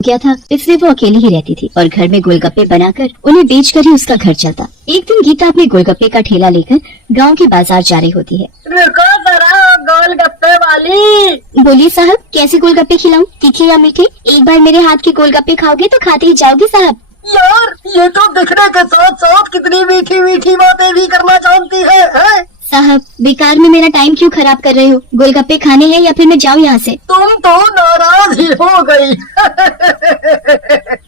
गया था, इसलिए वो अकेली ही रहती थी और घर में गोलगप्पे बनाकर उन्हें बेचकर ही उसका घर चलता। एक दिन गीता अपने गोलगप्पे का ठेला लेकर गांव के बाजार जा रही होती है। रुको जरा गोलगप्पे वाली। बोलिए साहब, कैसे गोलगप्पे खिलाऊं, तीखे या मीठे? एक बार मेरे हाथ के गोलगप्पे खाओगे तो खाते ही जाओगे साहब। यार ये तो दिखने के साथ साथ कितनी मीठी मीठी बातें भी करना जानती है? साहब बेकार में मेरा टाइम क्यों खराब कर रहे हो? गोलगप्पे खाने हैं या फिर मैं जाऊँ यहाँ से? तुम तो नाराज ही हो गई।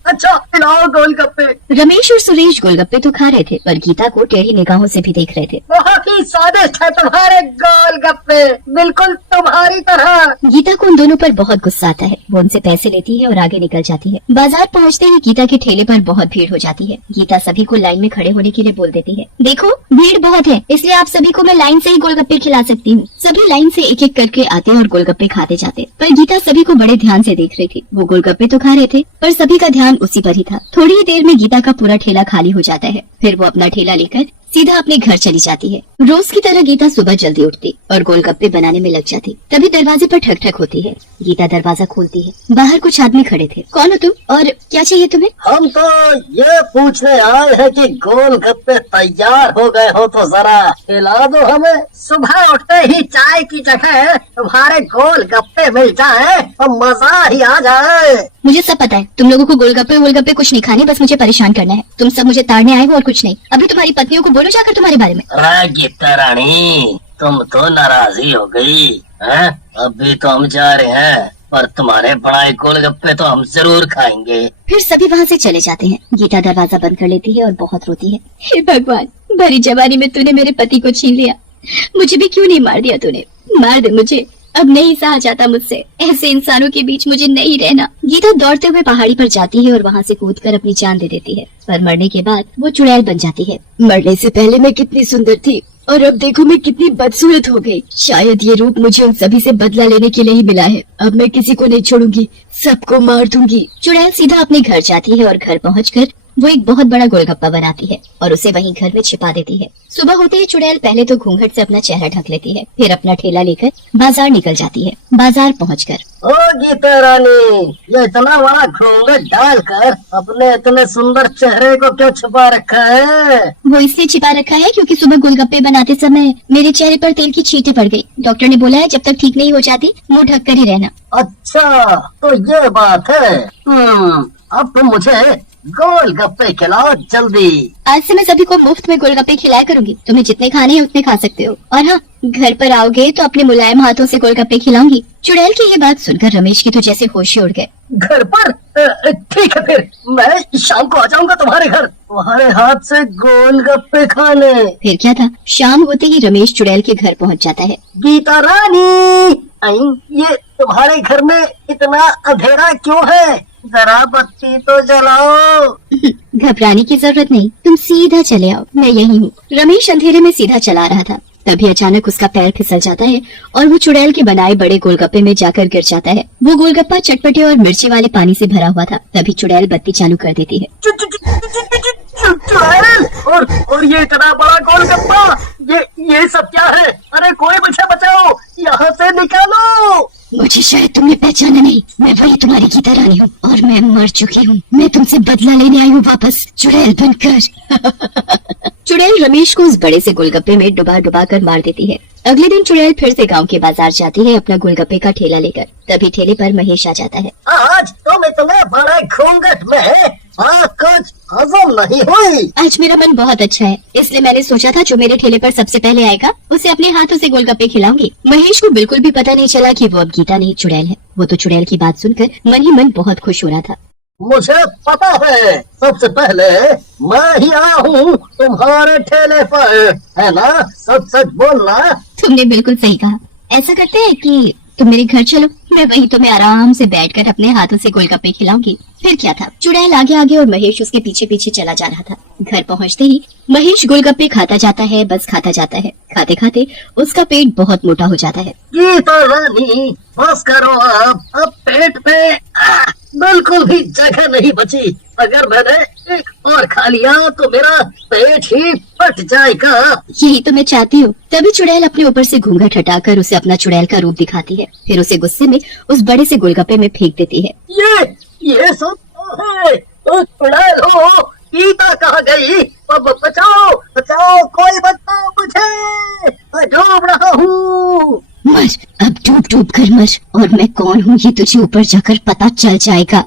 अच्छा खिलाओ गोलगप्पे। रमेश और सुरेश गोलगप्पे तो खा रहे थे पर गीता को टेढ़ी निगाहों से भी देख रहे थे। बहुत ही स्वादिष्ट है तुम्हारे गोलगप्पे, बिल्कुल तुम्हारी तरह। गीता को उन दोनों पर बहुत गुस्सा आता है। वो उनसे पैसे लेती है और आगे निकल जाती है। बाजार पहुँचते ही गीता के ठेले पर बहुत भीड़ हो जाती है। गीता सभी को लाइन में खड़े होने के लिए बोल देती है, देखो भीड़ बहुत है, इसलिए आप सभी को मैं लाइन से ही गोलगप्पे खिला सकती हूँ। सभी लाइन से एक एक करके आते और गोलगप्पे खाते जाते, पर गीता सभी को बड़े ध्यान से देख रही थी। वो गोलगप्पे तो खा रहे थे पर सभी का ध्यान उसी पर ही था। थोड़ी ही देर में गीता का पूरा ठेला खाली हो जाता है। फिर वो अपना ठेला लेकर सीधा अपने घर चली जाती है। रोज की तरह गीता सुबह जल्दी उठती और गोलगप्पे बनाने में लग जाती। तभी दरवाजे पर ठक ठक होती है। गीता दरवाजा खोलती है। बाहर कुछ आदमी खड़े थे। कौन हो तुम और क्या चाहिए तुम्हें? हम तो ये पूछने आए हैं कि गोलगप्पे तैयार हो गए हो तो जरा खिला दो हमें। सुबह उठते ही चाय की जगह तुम्हारे गोलगप्पे मिल जाए तो मजा ही आ जाए। मुझे सब पता है, तुम लोगों को गोलगप्पे वोलगप्पे कुछ नहीं खाने, बस मुझे परेशान करना है। तुम सब मुझे ताड़ने आए हो और कुछ नहीं। अभी तुम्हारी पत्नियों को बोलो जाकर तुम्हारे बारे में। गीता रानी तुम तो नाराजी हो गई हैं? अभी तो हम जा रहे हैं पर तुम्हारे बनाए गोलगप्पे तो हम जरूर खाएंगे। फिर सभी वहाँ से चले जाते हैं। गीता दरवाजा बंद कर लेती है और बहुत रोती है। हे भगवान, भरी जवानी में तूने मेरे पति को छीन लिया। मुझे भी क्यों नहीं मार दिया तूने? मार दे मुझे, अब नहीं सहा जाता मुझसे। ऐसे इंसानों के बीच मुझे नहीं रहना। गीता दौड़ते हुए पहाड़ी पर जाती है और वहाँ से कूदकर अपनी जान दे देती है। पर मरने के बाद वो चुड़ैल बन जाती है। मरने से पहले मैं कितनी सुंदर थी और अब देखो मैं कितनी बदसूरत हो गई। शायद ये रूप मुझे उन सभी से बदला लेने के लिए ही मिला है। अब मैं किसी को नहीं छोड़ूंगी, सबको मार दूंगी। चुड़ैल सीधा अपने घर जाती है और घर पहुँचकर वो एक बहुत बड़ा गोलगप्पा बनाती है और उसे वहीं घर में छिपा देती है। सुबह होते ही चुड़ैल पहले तो घूंघट से अपना चेहरा ढक लेती है, फिर अपना ठेला लेकर बाजार निकल जाती है। बाजार पहुंचकर ओ गीता रानी, ये इतना बड़ा घूंघट डालकर अपने इतने सुंदर चेहरे को क्यों छुपा रखा है? वो इसलिए छिपा रखा है क्योंकि सुबह गोलगप्पे बनाते समय मेरे चेहरे पर तेल की छींटे पड़ गई। डॉक्टर ने बोला है जब तक ठीक नहीं हो जाती मुंह ढक कर ही रहना। अच्छा तो ये बात है। अब तुम मुझे गोलगप्पे खिलाओ जल्दी। आज से मैं सभी को मुफ्त में गोलगप्पे खिलाया करूंगी। तुम्हें जितने खाने हैं उतने खा सकते हो। और हाँ, घर पर आओगे तो अपने मुलायम हाथों से गोलगप्पे खिलाऊंगी। चुड़ैल की ये बात सुनकर रमेश की तो जैसे होश ही उड़ गए। घर पर? ठीक है फिर मैं शाम को आ जाऊंगा तुम्हारे घर, तुम्हारे हाथ से गोलगप्पे खाने। फिर क्या था, शाम होते ही रमेश चुड़ैल के घर पहुंच जाता है। गीता रानी, ये तुम्हारे घर में इतना अंधेरा क्यों है? जरा बत्ती तो जलाओ। घबराने की जरूरत नहीं, तुम सीधा चले आओ, मैं यही हूँ। रमेश अंधेरे में सीधा चला रहा था, तभी अचानक उसका पैर फिसल जाता है और वो चुड़ैल के बनाए बड़े गोलगप्पे में जाकर गिर जाता है। वो गोलगप्पा चटपटे और मिर्ची वाले पानी से भरा हुआ था। तभी चुड़ैल बत्ती चालू कर देती है। चुड़ैल और ये इतना बड़ा गोलगप्पा, ये सब क्या है? अरे कोई मुझे बचाओ, यहाँ से निकालो। मुझे शायद तुमने पहचाना नहीं, मैं वही तुम्हारी गीता रानी हूँ और मैं मर चुकी हूँ। मैं तुमसे बदला लेने आई हूँ वापस, चुड़ैल बनकर। चुड़ैल रमेश को उस बड़े से गोलगप्पे में डुबा डुबा कर मार देती है। अगले दिन चुड़ैल फिर से गांव के बाजार जाती है अपना गोलगप्पे का ठेला लेकर। तभी ठेले पर महेश आ जाता है। आज तुम इतने बड़े घूंघट में कुछ हजम नहीं हुई। आज मेरा मन बहुत अच्छा है, इसलिए मैंने सोचा था जो मेरे ठेले पर सबसे पहले आएगा उसे अपने हाथों से गोलगप्पे खिलाऊंगी। महेश को बिल्कुल भी पता नहीं चला कि वो अब गीता नहीं चुड़ैल है। वो तो चुड़ैल की बात सुनकर मन ही मन बहुत खुश हो रहा था। मुझे पता है, सबसे पहले मैं ही आया हूँ तुम्हारे ठेले पर, है ना? सच सच बोलना। तुमने बिल्कुल सही कहा। ऐसा करते हैं कि तुम मेरे घर चलो, मैं वहीं तुम्हें आराम से बैठकर अपने हाथों से गोलगप्पे खिलाऊंगी। फिर क्या था, चुड़ैल आगे आगे और महेश उसके पीछे पीछे चला जा रहा था। घर पहुंचते ही महेश गोलगप्पे खाता जाता है, बस खाता जाता है। खाते खाते उसका पेट बहुत मोटा हो जाता है। गीता रानी बस करो, अब पेट में बिल्कुल भी जगह नहीं बची। अगर मैंने एक और खा लिया तो मेरा पेट ही फट जाएगा। यही तो मैं चाहती हूँ। तभी चुड़ैल अपने ऊपर से घूंघट हटाकर उसे अपना चुड़ैल का रूप दिखाती है। फिर उसे गुस्से में उस बड़े से गोलगप्पे में फेंक देती है। ये सब क्या है? चुड़ैल हो, गीता कहाँ गई? अब बचाओ बचाओ, कोई बचाओ मुझे, मैं डूब रहा हूँ। मर, अब डूब डूब कर मर, और मैं कौन हूँ ये तुझे ऊपर जाकर पता चल जाएगा।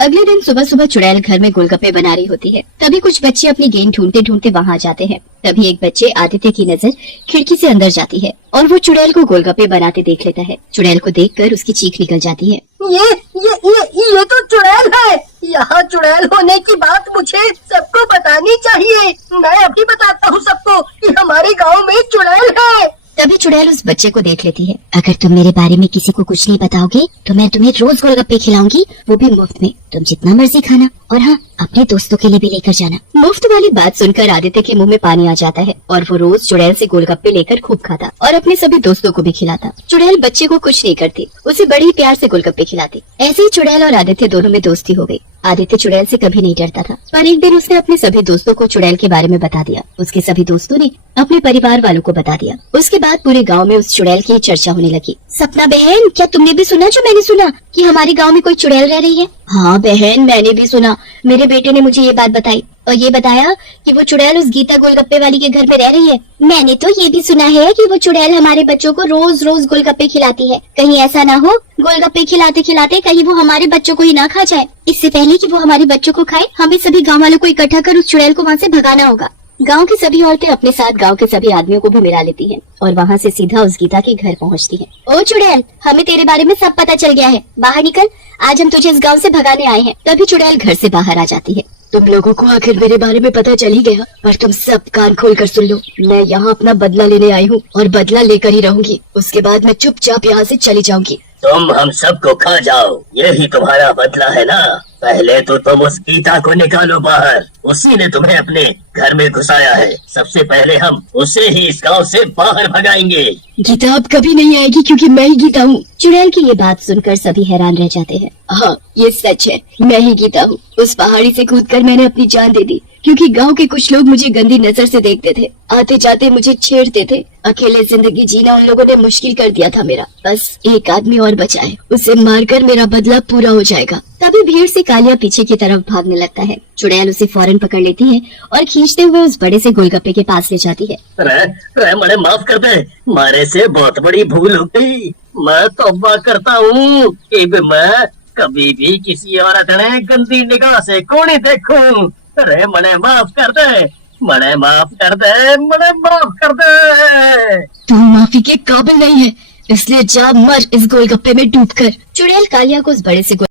अगले दिन सुबह सुबह चुड़ैल घर में गोलगप्पे बना रही होती है। तभी कुछ बच्चे अपनी गेंद ढूंढते ढूंढते वहाँ जाते हैं। तभी एक बच्चे आदित्य की नजर खिड़की से अंदर जाती है और वो चुड़ैल को गोलगप्पे बनाते देख लेता है। चुड़ैल को देखकर उसकी चीख निकल जाती है। ये तो चुड़ैल है। यहाँ चुड़ैल होने की बात मुझे सबको बतानी चाहिए। मैं अभी बताता हूँ सबको कि हमारे गांव में चुड़ैल है। तभी चुड़ैल उस बच्चे को देख लेती है। अगर तुम मेरे बारे में किसी को कुछ नहीं बताओगे तो मैं तुम्हें रोज गोलगप्पे खिलाऊंगी, वो भी मुफ्त में। तुम जितना मर्जी खाना, और हाँ, अपने दोस्तों के लिए भी लेकर जाना। मुफ्त वाली बात सुनकर आदित्य के मुंह में पानी आ जाता है और वो रोज चुड़ैल से गोलगप्पे लेकर खूब खाता और अपने सभी दोस्तों को भी खिलाता। चुड़ैल बच्चे को कुछ नहीं करती, उसे बड़े ही प्यार से गोलगप्पे खिलाती। ऐसे ही चुड़ैल और आदित्य दोनों में दोस्ती हो गई। आदित्य चुड़ैल से कभी नहीं डरता था, पर एक दिन उसने अपने सभी दोस्तों को चुड़ैल के बारे में बता दिया। उसके सभी दोस्तों ने अपने परिवार वालों को बता दिया। उसके बाद पूरे गांव में उस चुड़ैल की चर्चा होने लगी। सपना बहन, क्या तुमने भी सुना जो मैंने सुना कि हमारे गांव में कोई चुड़ैल रह रही है? हाँ बहन, मैंने भी सुना। मेरे बेटे ने मुझे ये बात बताई और ये बताया कि वो चुड़ैल उस गीता गोलगप्पे वाली के घर पे रह रही है। मैंने तो ये भी सुना है कि वो चुड़ैल हमारे बच्चों को रोज रोज गोलगप्पे खिलाती है। कहीं ऐसा ना हो गोलगप्पे खिलाते खिलाते कहीं वो हमारे बच्चों को ही ना खा जाए। इससे पहले कि वो हमारे बच्चों को खाए, हमें सभी गाँव वालों को इकट्ठा कर उस चुड़ैल को वहाँ से भगाना होगा। गांव की सभी औरतें अपने साथ गांव के सभी आदमियों को भी मिला लेती हैं और वहां से सीधा उस गीता के घर पहुंचती हैं। ओ चुड़ैल, हमें तेरे बारे में सब पता चल गया है, बाहर निकल, आज हम तुझे इस गांव से भगाने आए हैं। तभी चुड़ैल घर से बाहर आ जाती है। तुम लोगों को आखिर मेरे बारे में पता चल ही गया, पर तुम सब कान खोल कर सुन लो। मैं यहाँ अपना बदला लेने आई हूँ और बदला लेकर ही रहूंगी। उसके बाद मैं चुपचाप यहाँ से चली जाऊंगी। तुम हम सबको खा जाओ, यही तुम्हारा बदला है ना? पहले तो तुम उस गीता को निकालो बाहर, उसी ने तुम्हें अपने घर में घुसाया है। सबसे पहले हम उसे ही इस गांव से बाहर भगाएंगे। गीता अब कभी नहीं आएगी क्योंकि मैं ही गीता हूँ। चुड़ैल की ये बात सुनकर सभी हैरान रह जाते हैं। हाँ, ये सच है, मैं ही गीता हूँ। उस पहाड़ी से कूदकर मैंने अपनी जान दे दी क्योंकि गांव के कुछ लोग मुझे गंदी नजर से देखते थे, आते जाते मुझे छेड़ते थे। अकेले जिंदगी जीना उन लोगों ने मुश्किल कर दिया था मेरा। बस एक आदमी और बचा है, उसे मारकर मेरा बदला पूरा हो जाएगा। तभी भीड़ से कालिया पीछे की तरफ भागने लगता है। चुड़ैल उसे फौरन पकड़ लेती है और खींचते हुए उस बड़े से गोलगप्पे के पास ले जाती है। मुझे माफ कर दे, मारे से बहुत बड़ी भूल हो गई। मैं तौबा करता हूँ कि मैं कभी भी किसी औरत ने गंदी निगाह से को नहीं देखूं। अरे मने माफ कर दे, मने माफ कर दे, मने माफ कर दे। तू माफी के काबिल नहीं है, इसलिए जा मर इस गोलगप्पे में डूबकर। चुड़ैल कालिया को उस बड़े से